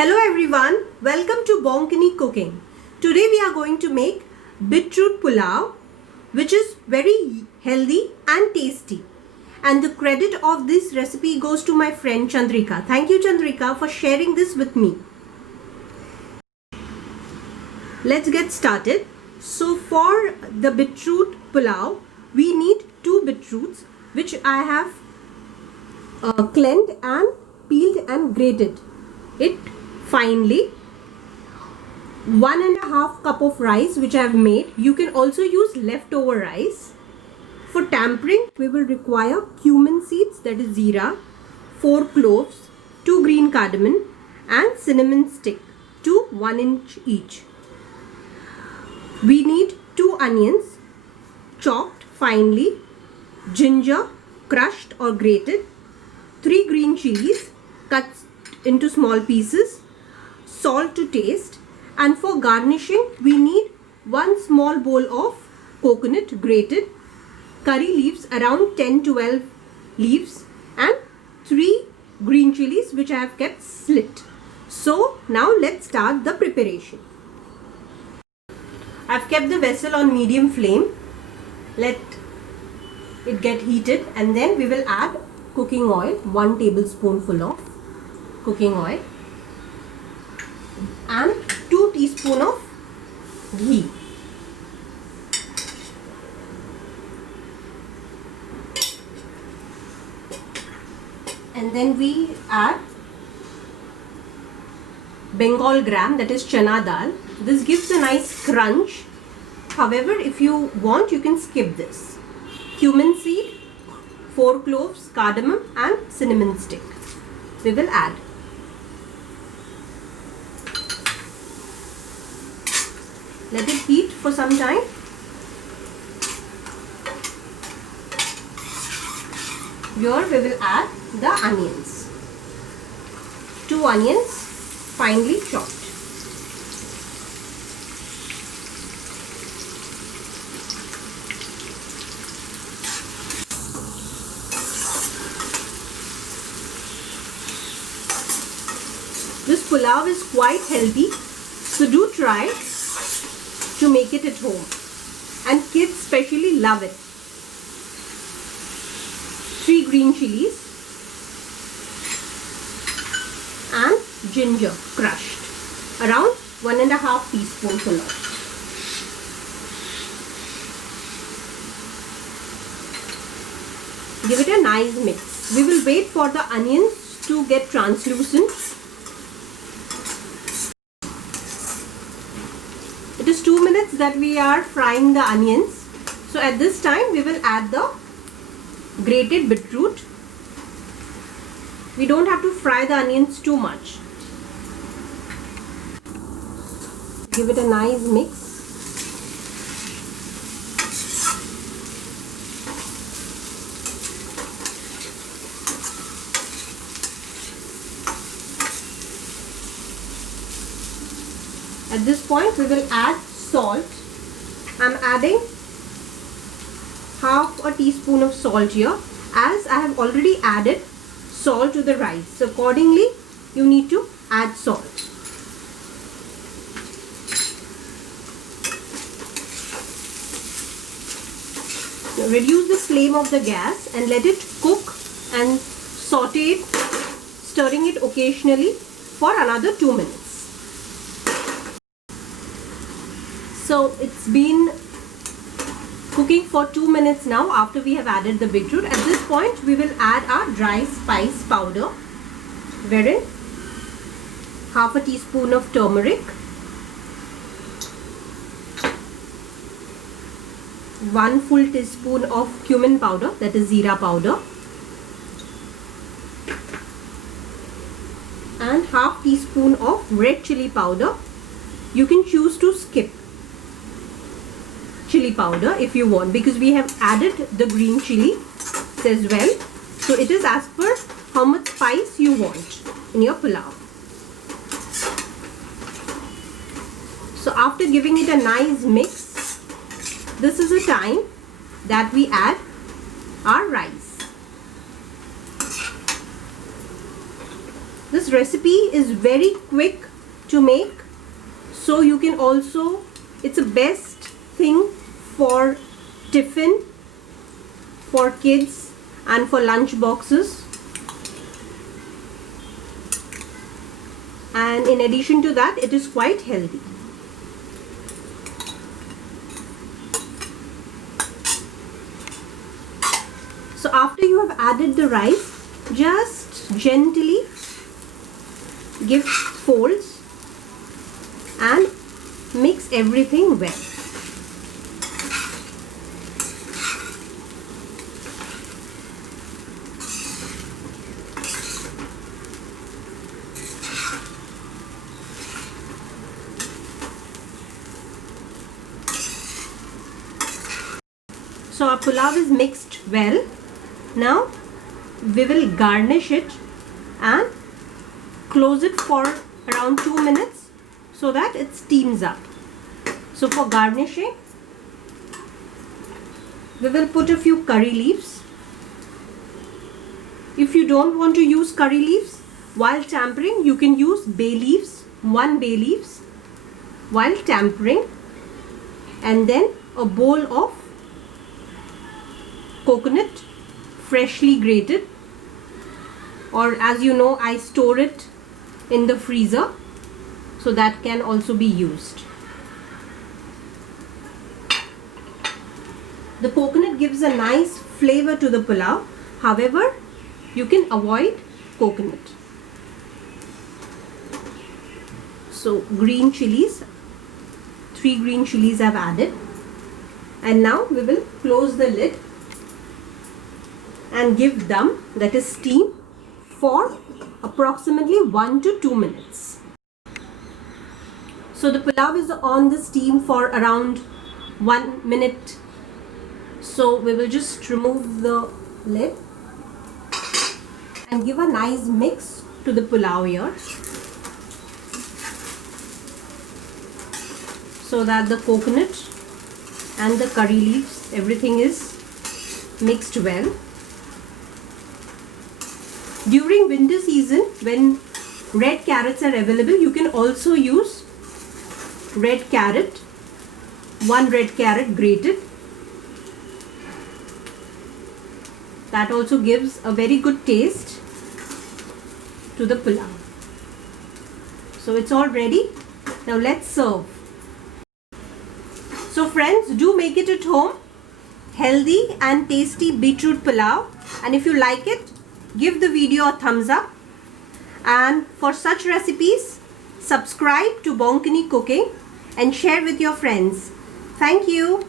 Hello everyone, welcome to Bonkini Cooking. Today we are going to make beetroot pulao, which is very healthy and tasty. And the credit of this recipe goes to my friend Chandrika. Thank you Chandrika for sharing this with me. Let's get started. So for the beetroot pulao, we need 2 beetroots which I have cleaned and peeled and grated it finely. 1.5 cup of rice which I have made. You can also use leftover rice. For tempering, we will require cumin seeds, that is zira, 4 cloves, 2 green cardamom and cinnamon stick, 2 1-inch each. We need 2 onions chopped finely, ginger crushed or grated, 3 green chilies cut into small pieces, salt to taste, and for garnishing we need 1 small bowl of coconut grated, curry leaves around 10-12 leaves, and 3 green chilies which I have kept slit. So now let's start the preparation. I've kept the vessel on medium flame. Let it get heated and then we will add cooking oil, 1 tablespoonful of cooking oil and 2 teaspoons of ghee. And then we add Bengal gram, that is chana dal. This gives a nice crunch. However, if you want, you can skip this. Cumin seed, 4 cloves, cardamom and cinnamon stick. We will add. Let it heat for some time. Here we will add the onions. 2 onions finely chopped. This pulao is quite healthy, so do try to make it at home, and kids especially love it. 3 green chilies and ginger crushed, around 1.5 teaspoonful of. Give it a nice mix. We will wait for the onions to get translucent. It is 2 minutes that we are frying the onions. So at this time we will add the grated beetroot. We don't have to fry the onions too much. Give it a nice mix. At this point we will add salt. I'm adding half a teaspoon of salt here, as I have already added salt to the rice. So accordingly you need to add salt. Now reduce the flame of the gas and let it cook and saute it, stirring it occasionally for another 2 minutes. So it's been cooking for 2 minutes now after we have added the beetroot. At this point we will add our dry spice powder, wherein half a teaspoon of turmeric, 1 full teaspoon of cumin powder, that is zira powder, and half teaspoon of red chili powder. You can choose to skip chili powder if you want, because we have added the green chili as well. So it is as per how much spice you want in your pulao. So after giving it a nice mix, this is the time that we add our rice. This This recipe is very quick to make, so you can also, it's a best thing for tiffin, for kids and for lunch boxes. And in addition to that, it is quite healthy. So after you have added the rice, just gently give folds and mix everything well. So our pulao is mixed well. Now we will garnish it and close it for around 2 minutes so that it steams up. So for garnishing, we will put a few curry leaves. If you don't want to use curry leaves while tempering, you can use bay leaves, 1 bay leaves while tempering, and then a bowl of coconut freshly grated, or as you know, I store it in the freezer, so that can also be used. The coconut gives a nice flavor to the pulao. However, you can avoid coconut. So green chilies, 3 green chilies I've added, and now we will close the lid and give dum, that is steam, for approximately 1 to 2 minutes. So the pulao is on the steam for around 1 minute. So we will just remove the lid and give a nice mix to the pulao here, so that the coconut and the curry leaves, everything is mixed well. During winter season, when red carrots are available, you can also use red carrot, 1 red carrot grated. That also gives a very good taste to the pulao. So it's all ready. Now let's serve. So friends, do make it at home. Healthy and tasty beetroot pulao. And if you like it, give the video a thumbs up. And for such recipes, subscribe to Bonkani Cooking and share with your friends. Thank you.